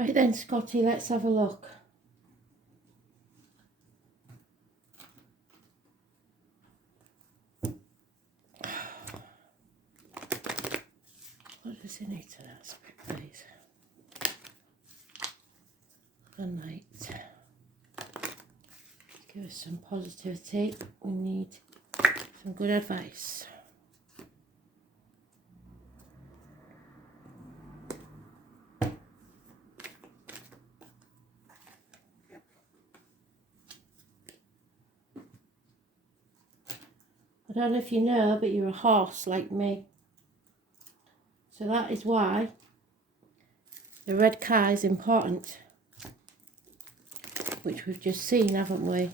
Right then, Scotty, let's have a look. What does he need to aspect, please? Good night. Give us some positivity. We need some good advice. I don't know if you know, but you're a horse like me. So that is why the red car is important, which we've just seen, haven't we?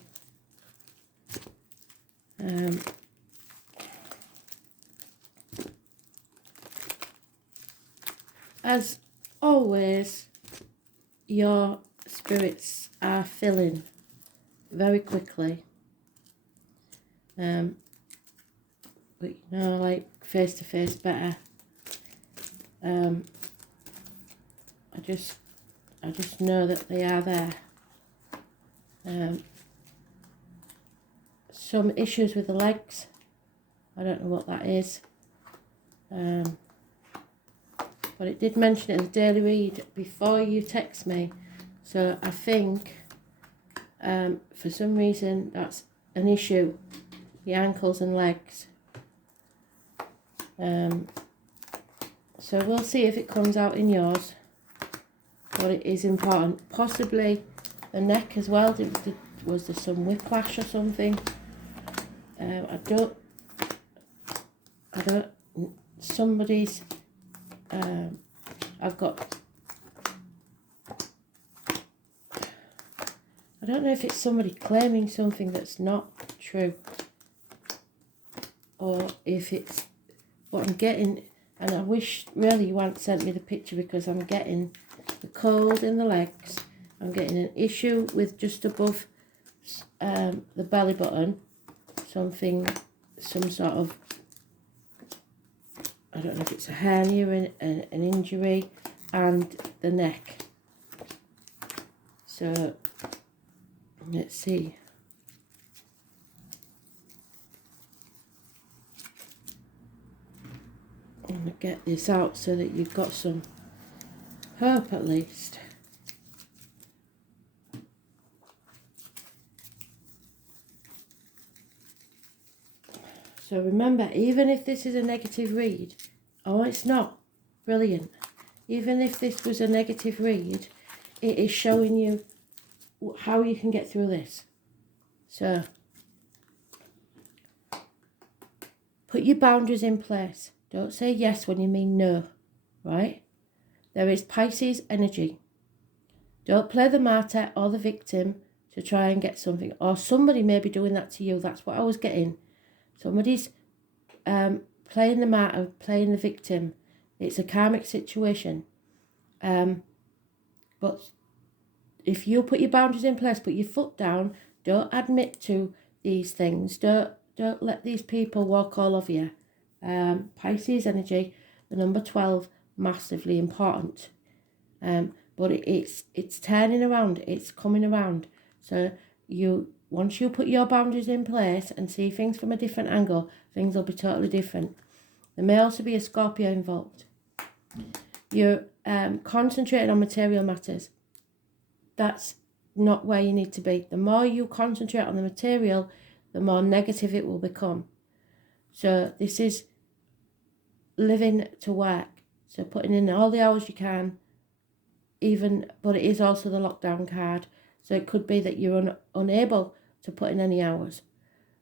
As always, your spirits are filling very quickly. But you know, like face to face better. I just know that they are there. Some issues with the legs. I don't know what that is. But it did mention it in the daily read before you text me. So I think for some reason that's an issue. The ankles and legs. So we'll see if it comes out in yours. But it is important. Possibly the neck as well. Was there some whiplash or something? I don't. Somebody's. I've got. I don't know if it's somebody claiming something that's not true, or if it's what I'm getting. And I wish really you hadn't sent me the picture, because I'm getting the cold in the legs. I'm getting an issue with just above the belly button. Some sort of, I don't know if it's a hernia, an injury, and the neck. So let's see. I'm going to get this out so that you've got some hope at least. So remember, even if this is a negative read, oh, it's not, brilliant. Even if this was a negative read, it is showing you how you can get through this. So put your boundaries in place. Don't say yes when you mean no, right? There is Pisces energy. Don't play the martyr or the victim to try and get something. Or somebody may be doing that to you. That's what I was getting. Somebody's playing the martyr, playing the victim. It's a karmic situation. But if you put your boundaries in place, put your foot down, don't admit to these things. Don't let these people walk all over you. Pisces energy, the number 12, massively important. But it's turning around, it's coming around. So once you put your boundaries in place and see things from a different angle, things will be totally different. There may also be a Scorpio involved. You're concentrating on material matters. That's not where you need to be. The more you concentrate on the material, the more negative it will become. So this is living to work. So putting in all the hours you can, but it is also the lockdown card. So it could be that you're unable to put in any hours.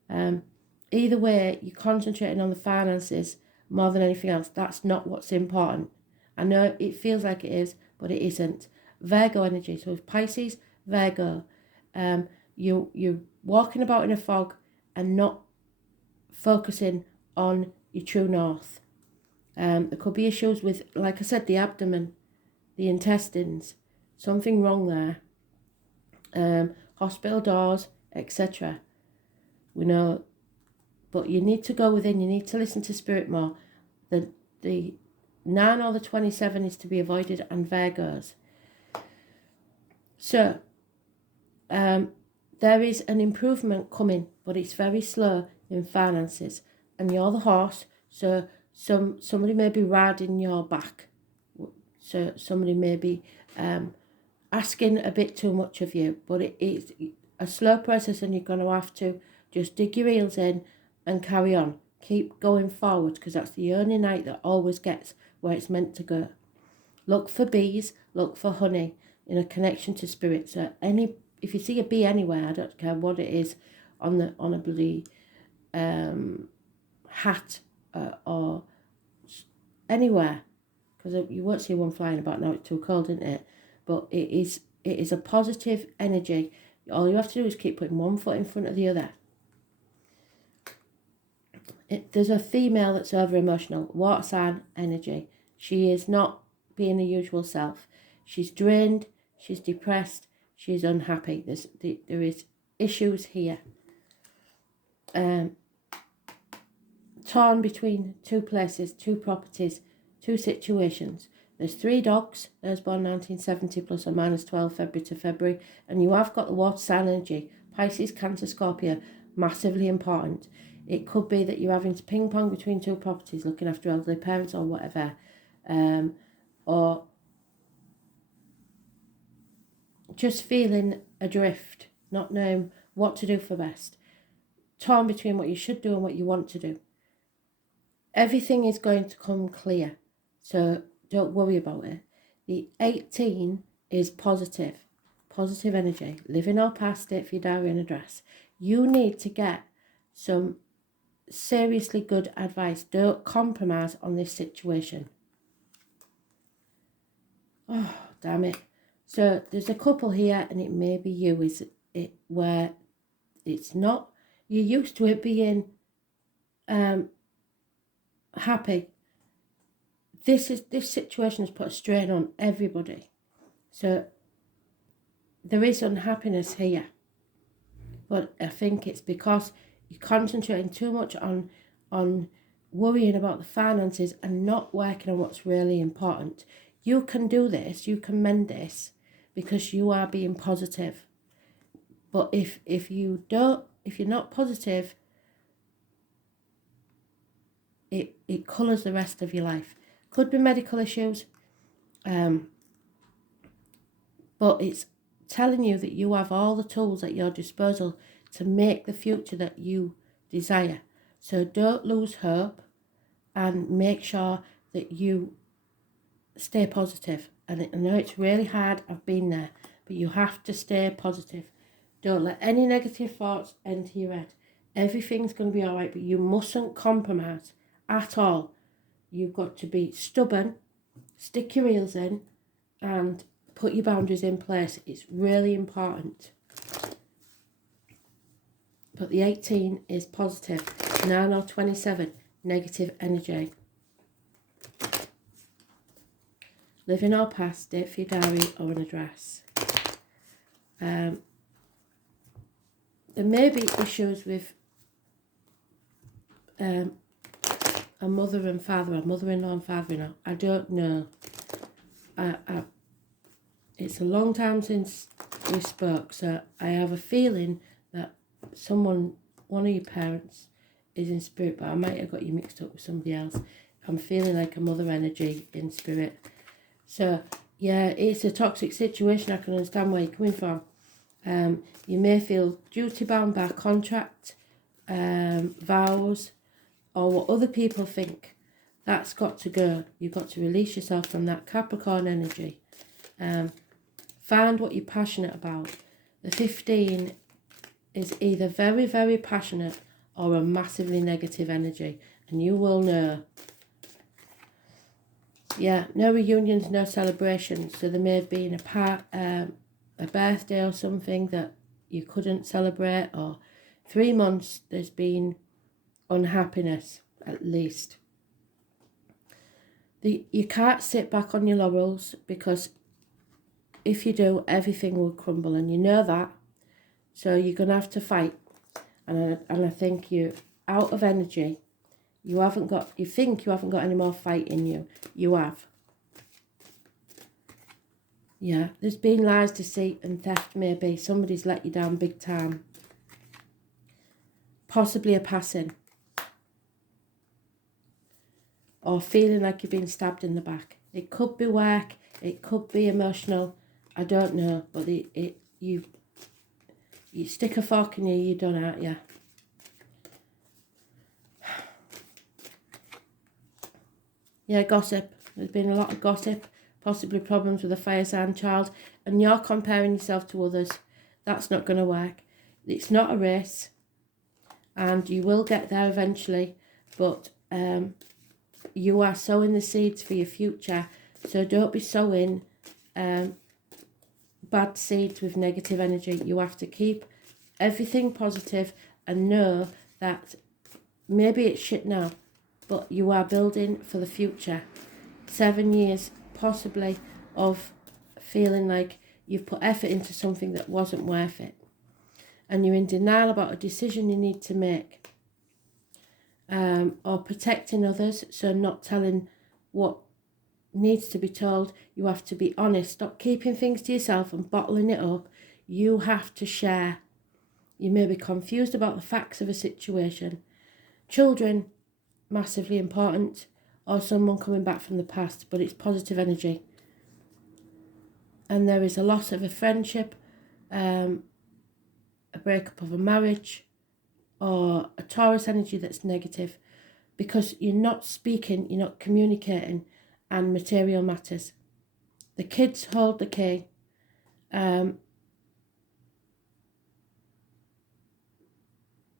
Either way, you're concentrating on the finances more than anything else. That's not what's important. I know it feels like it is, but it isn't. Virgo energy. So with Pisces, Virgo, you're walking about in a fog and not focusing on your true north. There could be issues with, like I said, the abdomen, the intestines, something wrong there. Hospital doors, etc. We know, but you need to go within. You need to listen to spirit more. The 9 or the 27 is to be avoided, and Virgos. So there is an improvement coming, but it's very slow in finances, and you're the horse, so somebody may be riding your back, so somebody may be asking a bit too much of you, but it is a slow process, and you're going to have to just dig your heels in and carry on. Keep going forward, because that's the only night that always gets where it's meant to go. Look for bees, look for honey in a connection to spirit. So if you see a bee anywhere, I don't care what it is, on a bloody hat or anywhere, because you won't see one flying about now. It's too cold, isn't it? But it is a positive energy. All you have to do is keep putting one foot in front of the other. There's a female that's over emotional, water sign energy. She is not being her usual self. She's drained, she's depressed, she's unhappy. There is issues here. Torn between two places, two properties, two situations. There's 3 dogs. There's born 1970 plus or minus 12 February to February. And you have got the water sign energy. Pisces, Cancer, Scorpio, massively important. It could be that you're having to ping pong between 2 properties, looking after elderly parents or whatever. Or just feeling adrift, not knowing what to do for best. Torn between what you should do and what you want to do. Everything is going to come clear, so don't worry about it. The 18 is positive energy. Living or past it for your diary and address. You need to get some seriously good advice. Don't compromise on this situation. Oh, damn it. So there's a couple here, and it may be you, is it, where it's not, you're used to it being happy. This situation has put a strain on everybody. So there is unhappiness here. But I think it's because you're concentrating too much on worrying about the finances and not working on what's really important. You can do this, you can mend this, because you are being positive. But if you're not positive, it colours the rest of your life. Could be medical issues, but it's telling you that you have all the tools at your disposal to make the future that you desire. So don't lose hope, and make sure that you stay positive. And I know it's really hard, I've been there, but you have to stay positive. Don't let any negative thoughts enter your head. Everything's going to be all right, but you mustn't compromise at all. You've got to be stubborn, stick your heels in, and put your boundaries in place. It's really important. But the 18 is positive. 9 or 27, negative energy. Living or past, date for your diary or an address. There may be issues with a mother and father, a mother-in-law and father-in-law. I don't know. It's a long time since we spoke, so I have a feeling that one of your parents is in spirit, but I might have got you mixed up with somebody else. I'm feeling like a mother energy in spirit. So, yeah, it's a toxic situation. I can understand where you're coming from. You may feel duty-bound by contract, vows, or what other people think. That's got to go. You've got to release yourself from that Capricorn energy. Find what you're passionate about. The 15 is either very, very passionate or a massively negative energy, and you will know. Yeah, no reunions, no celebrations. So there may have been a birthday or something that you couldn't celebrate, or 3 months there's been unhappiness, at least. You can't sit back on your laurels, because if you do, everything will crumble, and you know that. So you're going to have to fight. And I think you're out of energy. You think you haven't got any more fight in you. You have. Yeah, there's been lies, deceit and theft maybe. Somebody's let you down big time. Possibly a passing. Or feeling like you're being stabbed in the back. It could be work, it could be emotional, I don't know. But you stick a fork in you done, aren't you? Yeah, gossip. There's been a lot of gossip. Possibly problems with a fire sign child. And you're comparing yourself to others. That's not going to work. It's not a race. And you will get there eventually. But you are sowing the seeds for your future. So don't be sowing bad seeds with negative energy. You have to keep everything positive and know that maybe it's shit now, but you are building for the future. 7 years possibly of feeling like you've put effort into something that wasn't worth it, and you're in denial about a decision you need to make, or protecting others, so not telling what needs to be told. You have to be honest. Stop keeping things to yourself and bottling it up. You have to share. You may be confused about the facts of a situation. Children, massively important, or someone coming back from the past, but it's positive energy. And there is a loss of a friendship, a breakup of a marriage, or a Taurus energy that's negative, because you're not speaking, you're not communicating, and material matters. The kids hold the key.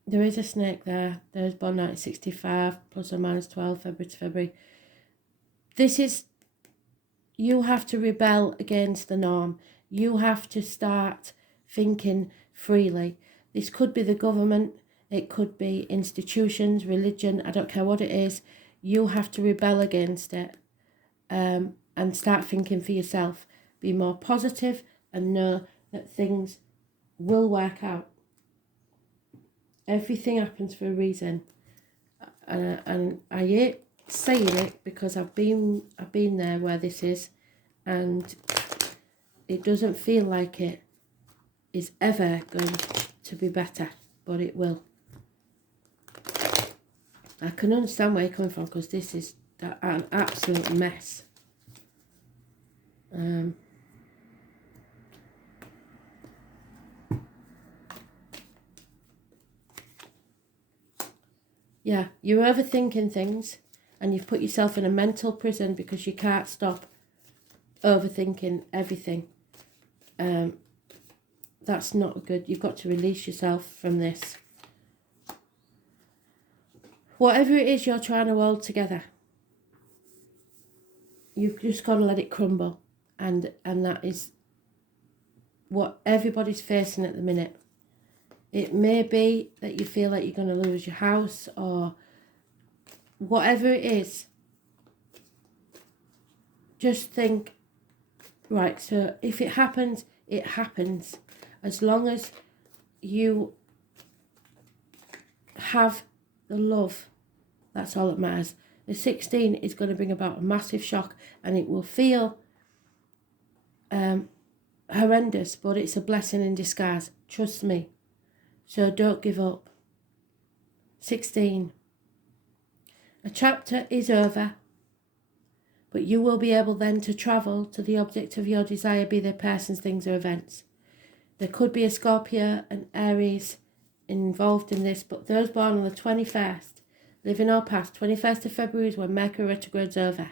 There is a snake there. There's born 1965, plus or minus 12, February to February. This is, you have to rebel against the norm. You have to start thinking freely. This could be the government, it could be institutions, religion, I don't care what it is. You have to rebel against it, and start thinking for yourself. Be more positive and know that things will work out. Everything happens for a reason, and I hate saying it because I've been there where this is, and it doesn't feel like it is ever going to be better, but it will. I can understand where you're coming from, because this is an absolute mess. Yeah, you're overthinking things, and you've put yourself in a mental prison because you can't stop overthinking everything. That's not good. You've got to release yourself from this. Whatever it is you're trying to hold together, you've just got to let it crumble. And that is what everybody's facing at the minute. It may be that you feel like you're going to lose your house, or whatever it is. Just think, right, so if it happens, it happens. As long as you have the love, that's all that matters. The 16 is going to bring about a massive shock, and it will feel horrendous, but it's a blessing in disguise. Trust me. So don't give up. 16. A chapter is over, but you will be able then to travel to the object of your desire, be they persons, things or events. There could be a Scorpio and Aries involved in this, but those born on the 21st, living or past, 21st of February is when Mercury retrograde's over.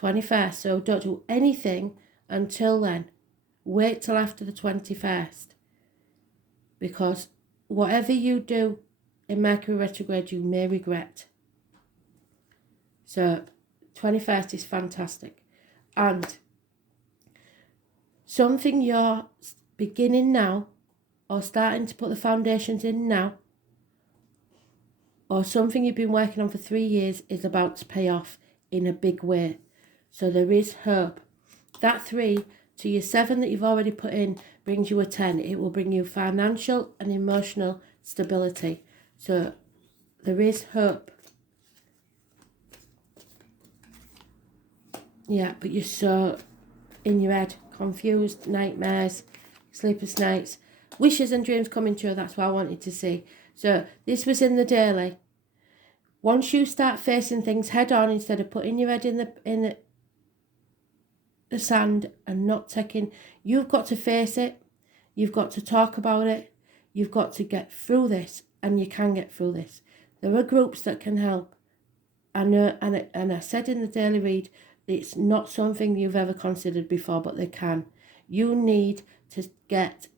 21st, so don't do anything until then. Wait till after the 21st. Because whatever you do in Mercury retrograde, you may regret. So 21st is fantastic. And something you're beginning now, or starting to put the foundations in now, or something you've been working on for 3 years, is about to pay off in a big way. So there is hope. That 3 to your 7 that you've already put in brings you a 10. It will bring you financial and emotional stability. So there is hope. Yeah, but you're so in your head, confused, nightmares, sleepless nights, wishes and dreams coming true. That's what I wanted to see. So this was in the daily. Once you start facing things head on instead of putting your head in the sand and not taking, you've got to face it. You've got to talk about it. You've got to get through this, and you can get through this. There are groups that can help. I know, and I said in the daily read, it's not something you've ever considered before, but they can. You need to get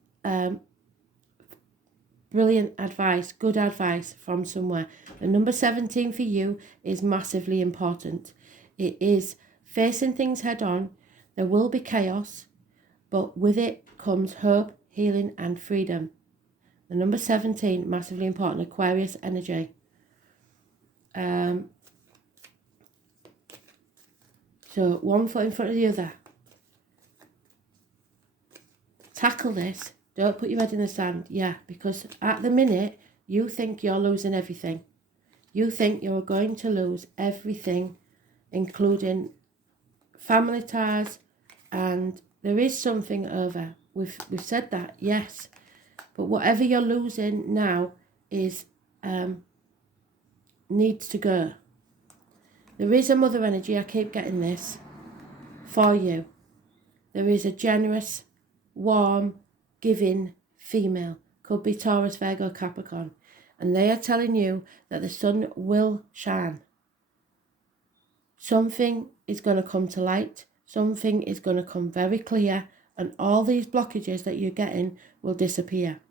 brilliant advice, good advice from somewhere. The number 17 for you is massively important. It is facing things head on. There will be chaos, but with it comes hope, healing and freedom. The number 17, massively important, Aquarius energy. So one foot in front of the other. Tackle this. Don't put your head in the sand. Yeah, because at the minute, you think you're losing everything. You think you're going to lose everything, including family ties, and there is something over. We've said that, yes. But whatever you're losing now is needs to go. There is a mother energy, I keep getting this, for you. There is a generous, warm, giving female. Could be Taurus, Virgo, Capricorn. And they are telling you that the sun will shine. Something is going to come to light. Something is going to come very clear. And all these blockages that you're getting will disappear.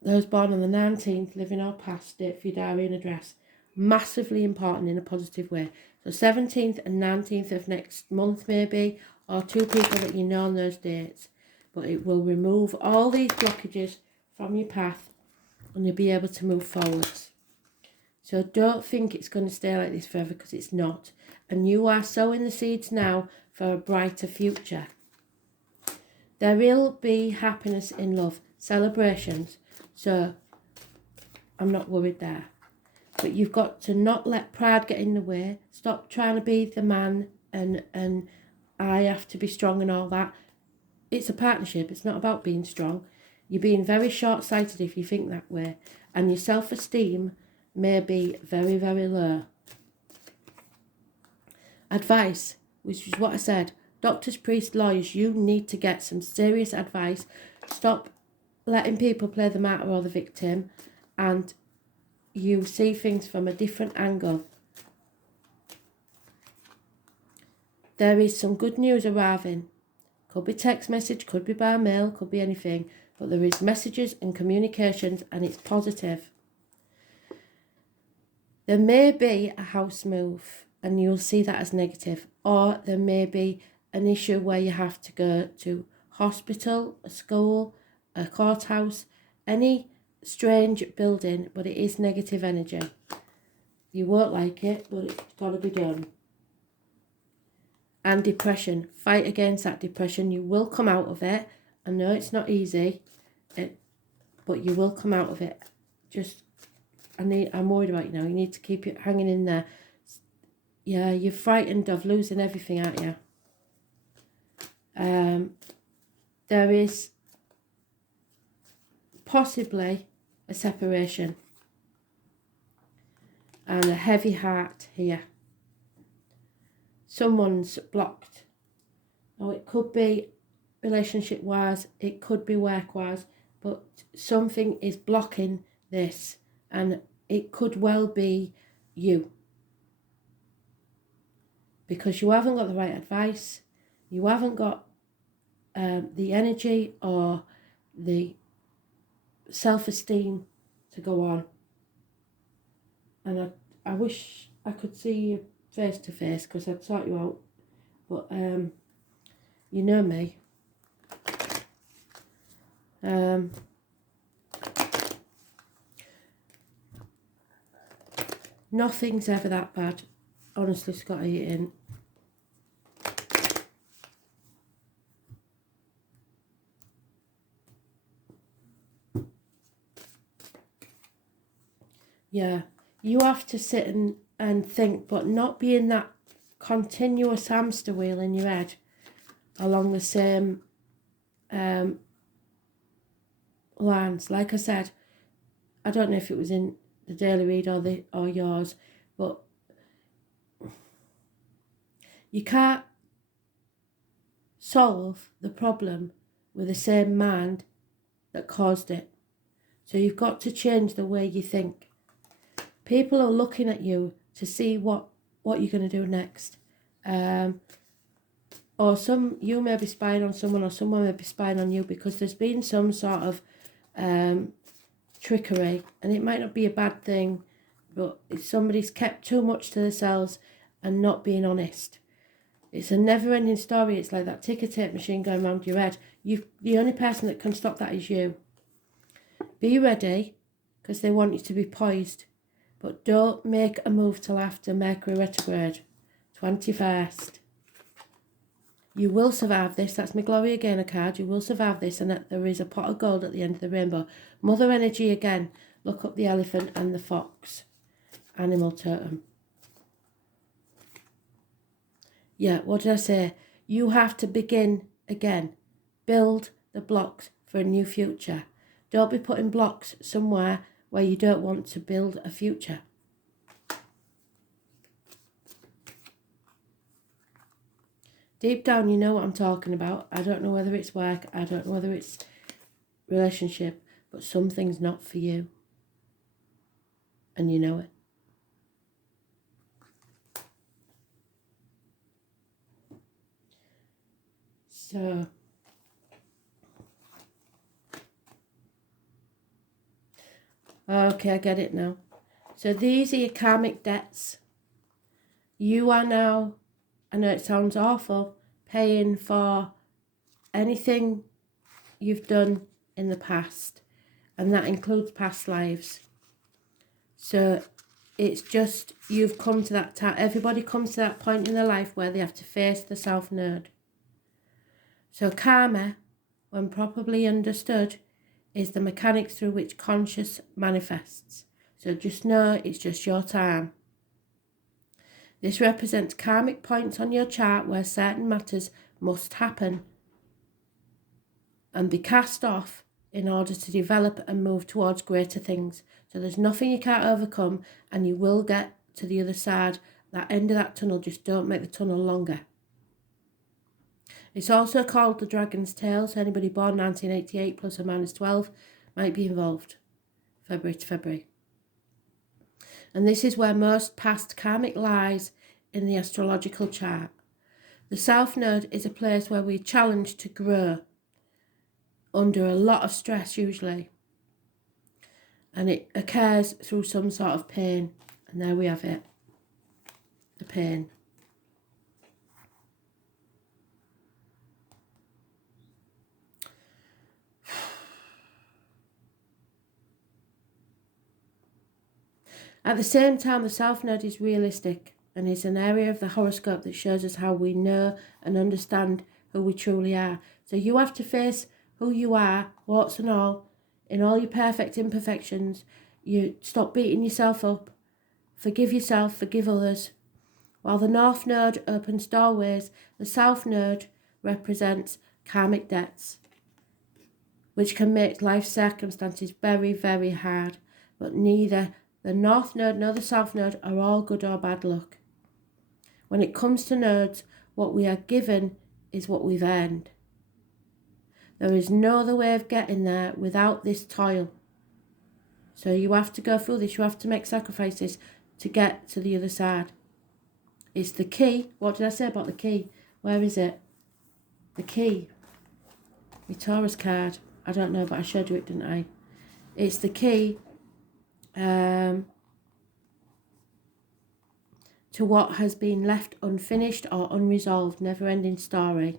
Those born on the 19th, living or past, date for your diary and address. Massively important in a positive way. So 17th and 19th of next month maybe, or two people that you know on those dates. But it will remove all these blockages from your path and you'll be able to move forwards. So don't think it's going to stay like this forever, because it's not. And you are sowing the seeds now for a brighter future. There will be happiness in love, celebrations. So I'm not worried there. But you've got to not let pride get in the way. Stop trying to be the man and I have to be strong and all that. It's a partnership. It's not about being strong. You're being very short-sighted if you think that way. And your self-esteem may be very, very low. Advice, which is what I said. Doctors, priests, lawyers, you need to get some serious advice. Stop letting people play the martyr or the victim. And you see things from a different angle. There is some good news arriving. Could be text message, could be by mail, could be anything. But there is messages and communications, and it's positive. There may be a house move, and you'll see that as negative. Or there may be an issue where you have to go to hospital, a school, a courthouse, any strange building, but it is negative energy. You won't like it, but it's got to be done. And depression. Fight against that depression. You will come out of it. I know it's not easy, but you will come out of it. I'm worried about you now. You need to keep it hanging in there. Yeah, you're frightened of losing everything, aren't you? There is possibly a separation and a heavy heart here. Someone's blocked. Now it could be relationship wise, it could be work wise, but something is blocking this, and it could well be you, because you haven't got the right advice, you haven't got the energy or the self-esteem to go on. And I wish I could see you face to face, because I'd sort you out, but you know me. Nothing's ever that bad, honestly, Scotty. And yeah, you have to sit and think, but not be in that continuous hamster wheel in your head. along the same lines. Like I said, I don't know if it was in the Daily Read or yours, but you can't solve the problem with the same mind that caused it. So you've got to change the way you think. People are looking at you to see what you're going to do next. Or you may be spying on someone, or someone may be spying on you, because there's been some sort of trickery, and it might not be a bad thing, but if somebody's kept too much to themselves and not being honest. It's a never-ending story. It's like that ticker tape machine going around your head. The only person that can stop that is you. Be ready, because they want you to be poised, but don't make a move till after Mercury retrograde, 21st. You will survive this. That's my Gloria Gaynor card. You will survive this, and that there is a pot of gold at the end of the rainbow. Mother energy again. Look up the elephant and the fox. Animal totem. Yeah, what did I say? You have to begin again. Build the blocks for a new future. Don't be putting blocks somewhere where you don't want to build a future. Deep down, you know what I'm talking about. I don't know whether it's work. I don't know whether it's relationship. But something's not for you. And you know it. So, okay, I get it now. So these are your karmic debts. You are now, I know it sounds awful, paying for anything you've done in the past. And that includes past lives. So it's just, you've come to that time. Everybody comes to that point in their life where they have to face the South Node. So karma, when properly understood, is the mechanics through which conscious manifests. So just know it's just your time. This represents karmic points on your chart where certain matters must happen and be cast off in order to develop and move towards greater things. So there's nothing you can't overcome, and you will get to the other side. That end of that tunnel, just don't make the tunnel longer. It's also called the Dragon's Tail, so anybody born 1988 plus or minus 12 might be involved, February to February. And this is where most past karmic lies in the astrological chart. The South Node is a place where we're challenged to grow under a lot of stress usually. And it occurs through some sort of pain. And there we have it, the pain. At the same time, the South Node is realistic and is an area of the horoscope that shows us how we know and understand who we truly are. So you have to face who you are, warts and all, in all your perfect imperfections. You stop beating yourself up, forgive yourself, forgive others. While the North Node opens doorways, the South Node represents karmic debts, which can make life circumstances very, very hard. But neither the North Node nor the South Node are all good or bad luck. When it comes to nodes, what we are given is what we've earned. There is no other way of getting there without this toil. So you have to go through this, you have to make sacrifices to get to the other side. It's the key. What did I say about the key? Where is it? The key. My Taurus card. I don't know, but I showed you it, didn't I? It's the key to what has been left unfinished or unresolved, never-ending story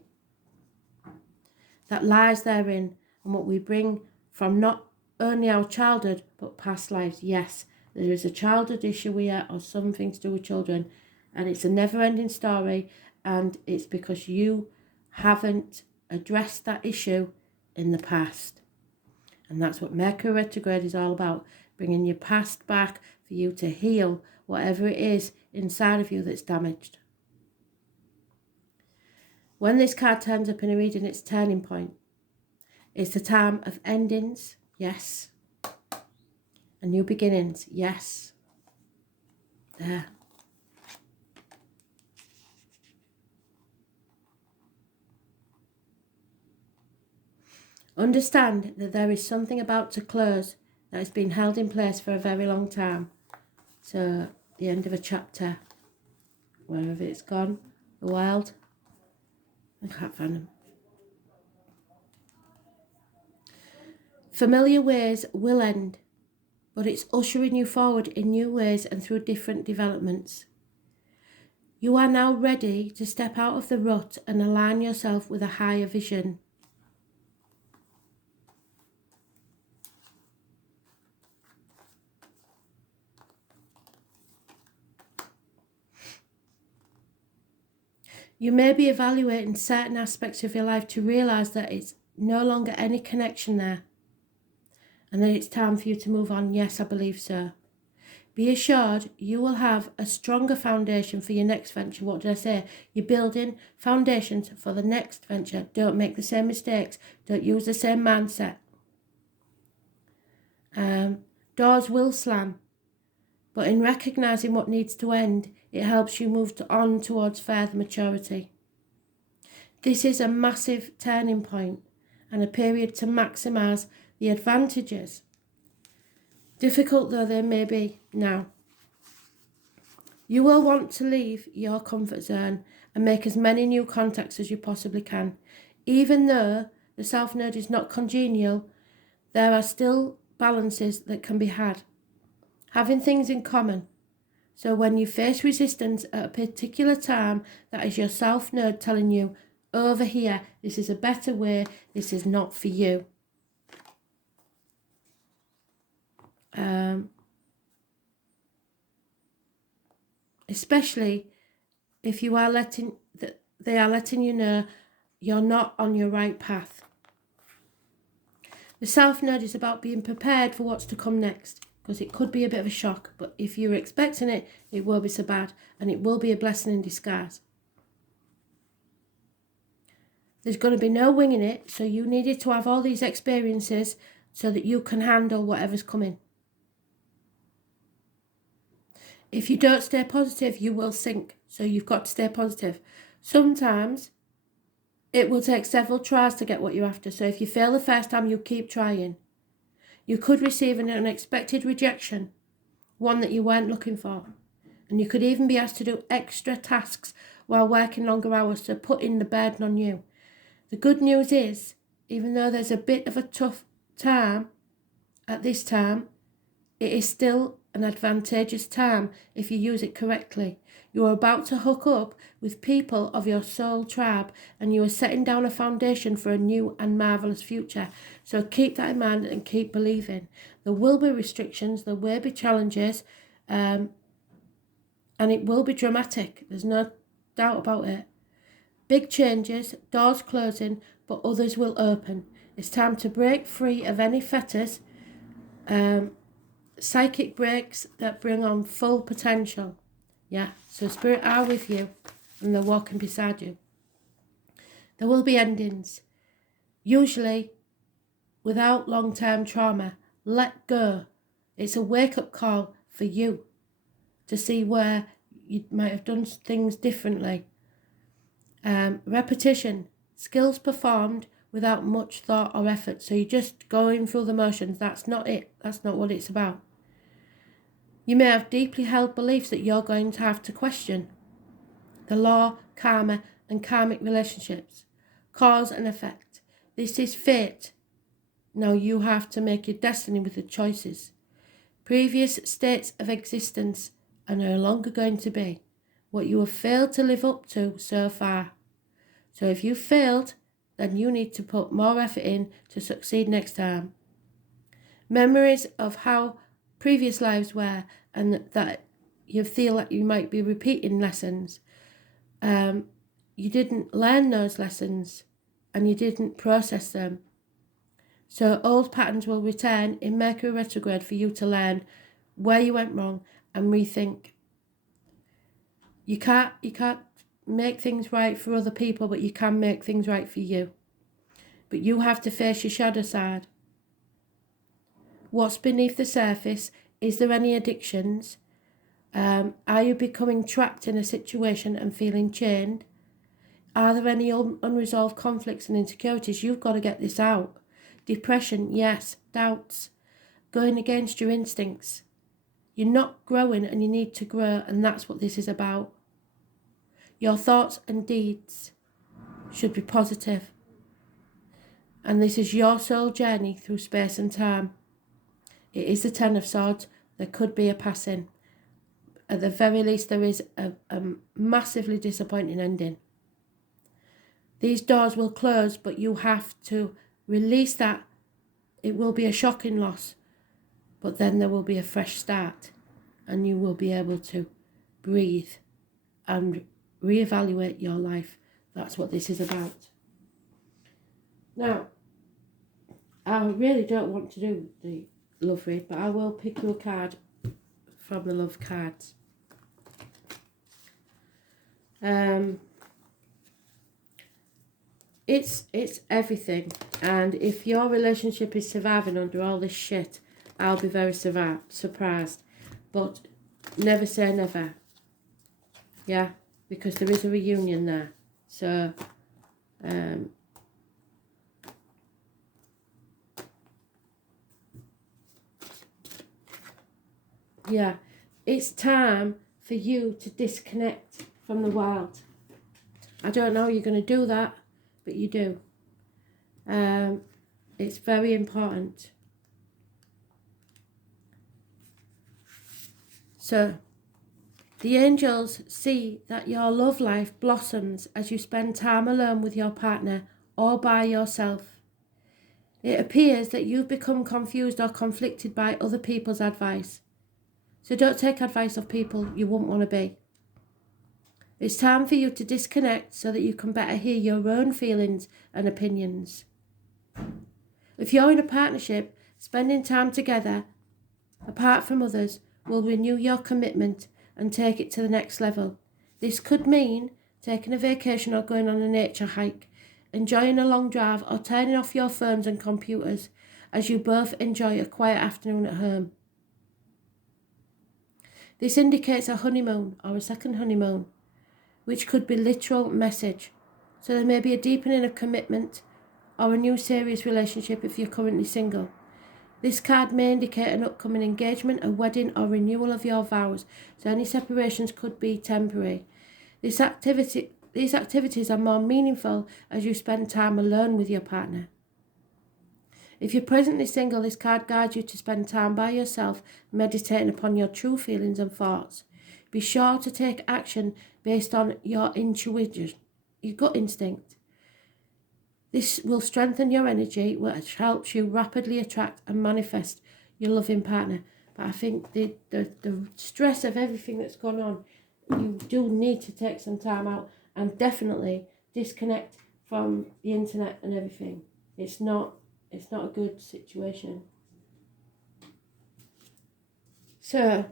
that lies therein, and what we bring from not only our childhood but past lives. Yes, there is a childhood issue here or something to do with children, and it's a never-ending story, and it's because you haven't addressed that issue in the past. And that's what Mercury retrograde is all about, bringing your past back for you to heal whatever it is inside of you that's damaged. When this card turns up in a reading, it's turning point. It's the time of endings, yes. And new beginnings, yes. There. Understand that there is something about to close that has been held in place for a very long time. So, the end of a chapter, wherever it's gone, the wild, I can't find them. Familiar ways will end, but it's ushering you forward in new ways and through different developments. You are now ready to step out of the rut and align yourself with a higher vision. You may be evaluating certain aspects of your life to realise that it's no longer any connection there and that it's time for you to move on. Yes, I believe so. Be assured you will have a stronger foundation for your next venture. What did I say? You're building foundations for the next venture. Don't make the same mistakes. Don't use the same mindset. Doors will slam, but in recognising what needs to end, it helps you move on towards further maturity. This is a massive turning point and a period to maximise the advantages, difficult though they may be now. You will want to leave your comfort zone and make as many new contacts as you possibly can. Even though the South Node is not congenial, there are still balances that can be had. Having things in common. So when you face resistance at a particular time, that is your South Node telling you, over here, this is a better way, this is not for you. Especially if you are they are letting you know you're not on your right path. The South Node is about being prepared for what's to come next, because it could be a bit of a shock, but if you're expecting it, it won't be so bad, and it will be a blessing in disguise. There's going to be no winging it, so you needed to have all these experiences so that you can handle whatever's coming. If you don't stay positive, you will sink, so you've got to stay positive. Sometimes it will take several tries to get what you're after, so if you fail the first time, you keep trying. You could receive an unexpected rejection, one that you weren't looking for, and you could even be asked to do extra tasks while working longer hours to put in the burden on you. The good news is, even though there's a bit of a tough time at this time, it is still an advantageous time if you use it correctly. You are about to hook up with people of your soul tribe, and you are setting down a foundation for a new and marvellous future. So keep that in mind and keep believing. There will be restrictions, there will be challenges, and it will be dramatic. There's no doubt about it. Big changes, doors closing, but others will open. It's time to break free of any fetters, psychic breaks that bring on full potential. Yeah, so Spirit are with you and they're walking beside you. There will be endings, usually without long-term trauma. Let go. It's a wake-up call for you to see where you might have done things differently. Repetition, skills performed without much thought or effort. So you're just going through the motions. That's not it. That's not what it's about. You may have deeply held beliefs that you're going to have to question. The law, karma, and karmic relationships. Cause and effect. This is fate. Now you have to make your destiny with the choices. Previous states of existence are no longer going to be what you have failed to live up to so far. So if you failed, then you need to put more effort in to succeed next time. Memories of how previous lives were, and that you feel like you might be repeating lessons. You didn't learn those lessons and you didn't process them. So old patterns will return in Mercury retrograde for you to learn where you went wrong and rethink. You can't make things right for other people, but you can make things right for you. But you have to face your shadow side. What's beneath the surface? Is there any addictions? Are you becoming trapped in a situation and feeling chained? Are there any unresolved conflicts and insecurities? You've got to get this out. Depression, yes. Doubts. Going against your instincts. You're not growing and you need to grow, and that's what this is about. Your thoughts and deeds should be positive. And this is your soul journey through space and time. It is the Ten of Swords. There could be a passing. At the very least, there is a massively disappointing ending. These doors will close, but you have to release that. It will be a shocking loss, but then there will be a fresh start, and you will be able to breathe and reevaluate your life. That's what this is about. Now, I really don't want to do the love read, but I will pick you a card from the love cards. It's everything, and if your relationship is surviving under all this shit, I'll be very surprised, but never say never. Yeah, because there is a reunion there. So yeah, it's time for you to disconnect from the world. I don't know how you're going to do that, but you do. It's very important. So, the angels see that your love life blossoms as you spend time alone with your partner or by yourself. It appears that you've become confused or conflicted by other people's advice. So don't take advice of people you wouldn't want to be. It's time for you to disconnect so that you can better hear your own feelings and opinions. If you're in a partnership, spending time together, apart from others, will renew your commitment and take it to the next level. This could mean taking a vacation or going on a nature hike, enjoying a long drive or turning off your phones and computers as you both enjoy a quiet afternoon at home. This indicates a honeymoon or a second honeymoon, which could be literal message. So there may be a deepening of commitment or a new serious relationship if you're currently single. This card may indicate an upcoming engagement, a wedding or renewal of your vows, so any separations could be temporary. These activities are more meaningful as you spend time alone with your partner. If you're presently single, this card guides you to spend time by yourself, meditating upon your true feelings and thoughts. Be sure to take action based on your intuition, your gut instinct. This will strengthen your energy, which helps you rapidly attract and manifest your loving partner. But I think the stress of everything that's gone on, you do need to take some time out and definitely disconnect from the internet and everything. It's not a good situation. So,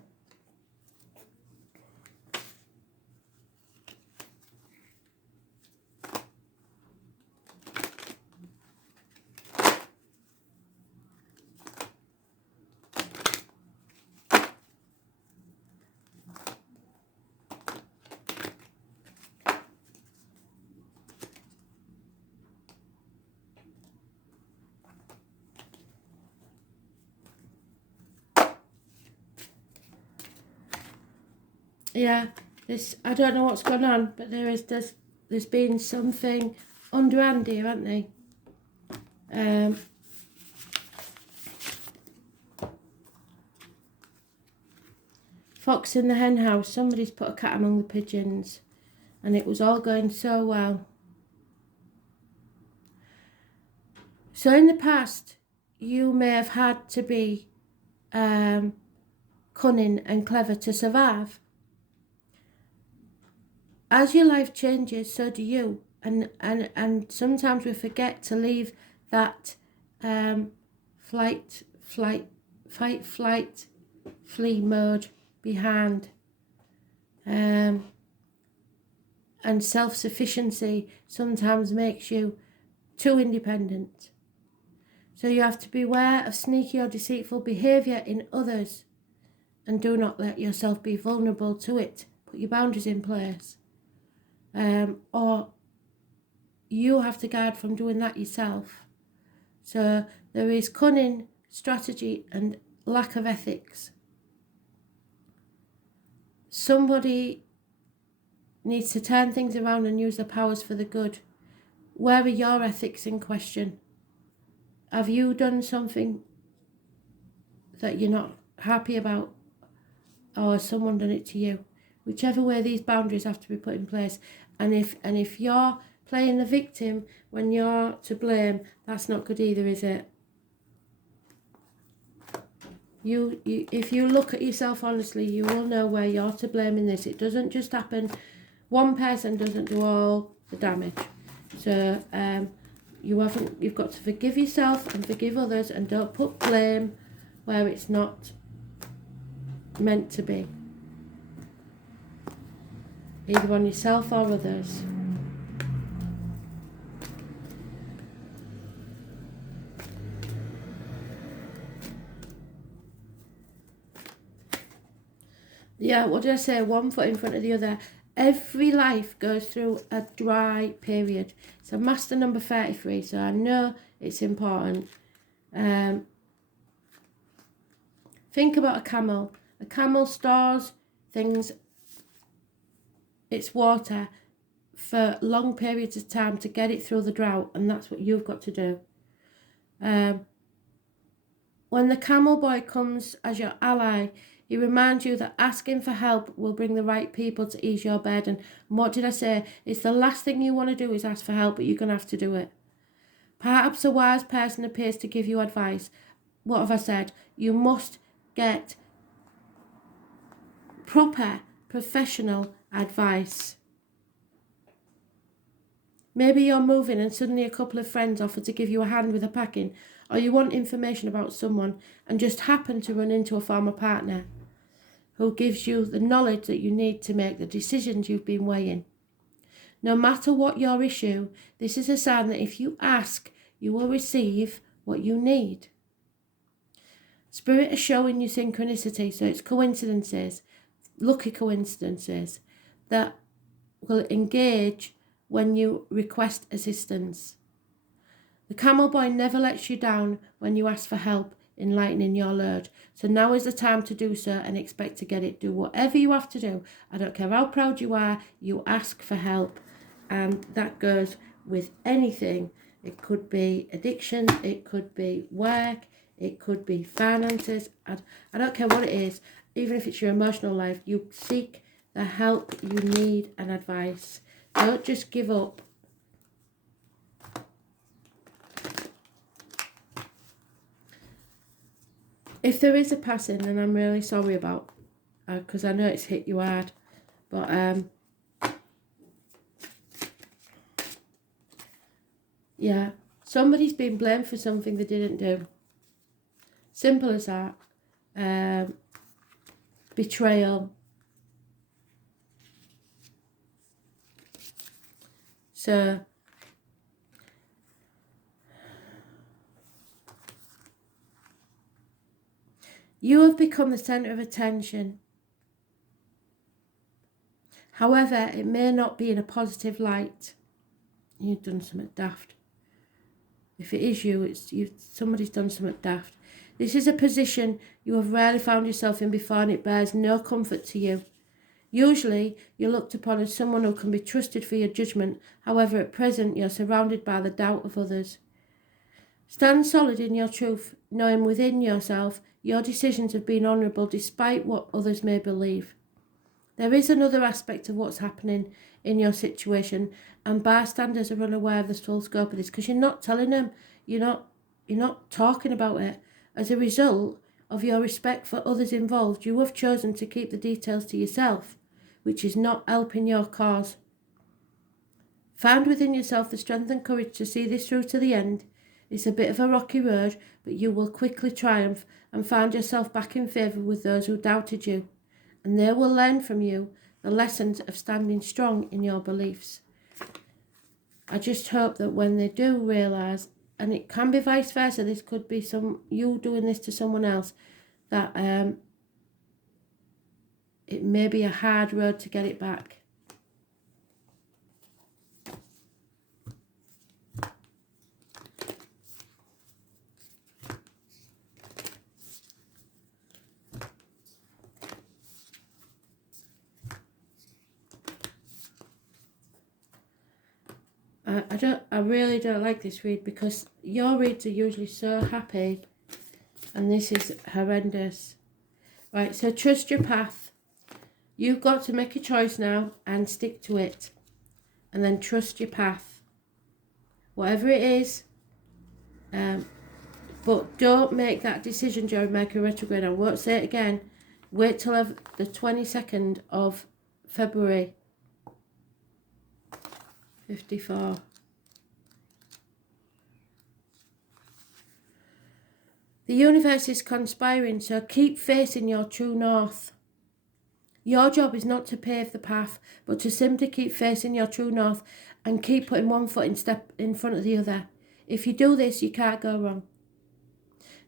yeah, I don't know what's gone on, but there's been something underhand here, hasn't there? Fox in the hen house. Somebody's put a cat among the pigeons, and it was all going so well. So in the past, you may have had to be cunning and clever to survive. As your life changes, so do you. And sometimes we forget to leave that fight, flight, flee mode behind. And and self-sufficiency sometimes makes you too independent. So you have to beware of sneaky or deceitful behaviour in others, and do not let yourself be vulnerable to it. Put your boundaries in place. Or you have to guard from doing that yourself. So there is cunning, strategy and lack of ethics. Somebody needs to turn things around and use their powers for the good. Where are your ethics in question? Have you done something that you're not happy about, or has someone done it to you? Whichever way, these boundaries have to be put in place. And if you're playing the victim when you're to blame, that's not good either, is it? If you look at yourself honestly, you will know where you're to blame in this. It doesn't just happen. One person doesn't do all the damage. So you've got to forgive yourself and forgive others, and don't put blame where it's not meant to be, either on yourself or others. Yeah, what did I say? One foot in front of the other. Every life goes through a dry period. So master number 33, so I know it's important. Think about a camel. A camel stores things, its water, for long periods of time to get it through the drought, and that's what you've got to do. When the camel boy comes as your ally, he reminds you that asking for help will bring the right people to ease your burden. And what did I say? It's the last thing you want to do is ask for help, but you're going to have to do it. Perhaps a wise person appears to give you advice. What have I said? You must get proper, professional advice. Maybe you're moving and suddenly a couple of friends offer to give you a hand with the packing, or you want information about someone and just happen to run into a former partner who gives you the knowledge that you need to make the decisions you've been weighing. No matter what your issue, this is a sign that if you ask, you will receive what you need. Spirit is showing you synchronicity, so it's coincidences, lucky coincidences, that will engage when you request assistance. The camel boy never lets you down when you ask for help in lightening your load. So now is the time to do so and expect to get it. Do whatever you have to do. I don't care how proud you are, you ask for help. And that goes with anything. It could be addiction, it could be work, it could be finances. I don't care what it is. Even if it's your emotional life, you seek the help you need and advice. Don't just give up. If there is a passing, then I'm really sorry about, because I know it's hit you hard, but yeah, somebody's been blamed for something they didn't do. Simple as that. Betrayal. So you have become the centre of attention. However, it may not be in a positive light. You've done something daft. If it is you, somebody's done something daft. This is a position you have rarely found yourself in before, and it bears no comfort to you. Usually, you're looked upon as someone who can be trusted for your judgment. However, at present, you're surrounded by the doubt of others. Stand solid in your truth, knowing within yourself your decisions have been honourable despite what others may believe. There is another aspect of what's happening in your situation, and bystanders are unaware of the full scope of this because you're not telling them, you're not talking about it. As a result of your respect for others involved, you have chosen to keep the details to yourself, which is not helping your cause. Find within yourself the strength and courage to see this through to the end. It's a bit of a rocky road, but you will quickly triumph and find yourself back in favour with those who doubted you, and they will learn from you the lessons of standing strong in your beliefs. I just hope that when they do realise, and it can be vice versa, this could be you doing this to someone else, that it may be a hard road to get it back. I really don't like this read, because your reads are usually so happy and this is horrendous. Right, so trust your path. You've got to make a choice now and stick to it, and then trust your path, whatever it is. But don't make that decision during Mercury retrograde. I won't say it again. Wait till the 22nd of February 54. The universe is conspiring, so keep facing your true north. Your job is not to pave the path, but to simply keep facing your true north and keep putting one foot in front of the other. If you do this, you can't go wrong.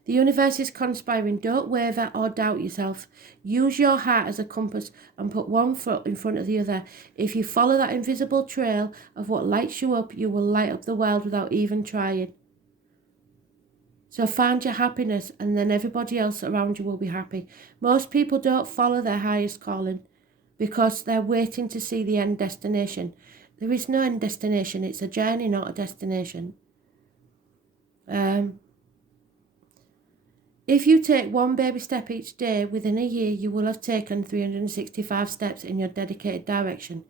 The universe is conspiring. Don't waver or doubt yourself. Use your heart as a compass and put one foot in front of the other. If you follow that invisible trail of what lights you up, you will light up the world without even trying. So find your happiness, and then everybody else around you will be happy. Most people don't follow their highest calling because they're waiting to see the end destination. There is no end destination. It's a journey, not a destination. If you take one baby step each day, within a year you will have taken 365 steps in your dedicated direction.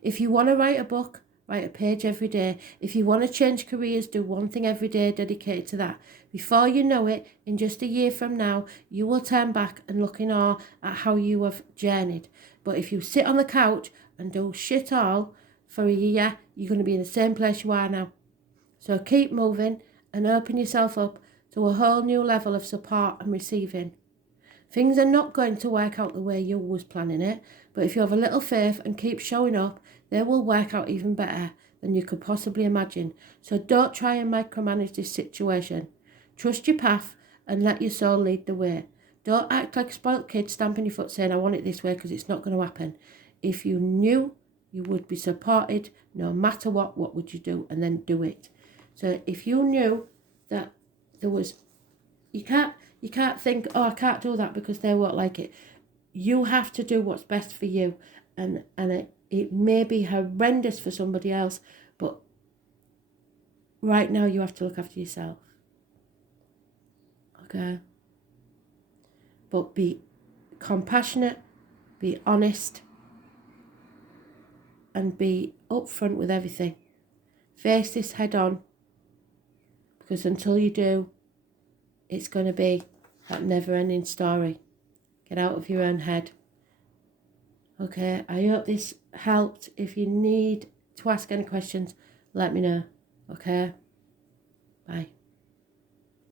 If you want to write a book, write a page every day. If you want to change careers, do one thing every day dedicated to that. Before you know it, in just a year from now, you will turn back and look in awe at how you have journeyed. But if you sit on the couch and do shit all for a year, you're going to be in the same place you are now. So keep moving and open yourself up to a whole new level of support and receiving. Things are not going to work out the way you was planning it, but if you have a little faith and keep showing up, they will work out even better than you could possibly imagine. So don't try and micromanage this situation. Trust your path and let your soul lead the way. Don't act like a spoilt kid stamping your foot saying, I want it this way, because it's not going to happen. If you knew you would be supported no matter what would you do? And then do it. So if you knew that there was, you can't think, oh, I can't do that because they won't like it. You have to do what's best for you, and it may be horrendous for somebody else, but right now you have to look after yourself. Okay? But be compassionate, be honest, and be upfront with everything. Face this head on, because until you do, it's going to be that never-ending story. Get out of your own head. Okay, I hope this helped. If you need to ask any questions, let me know. Okay? Bye.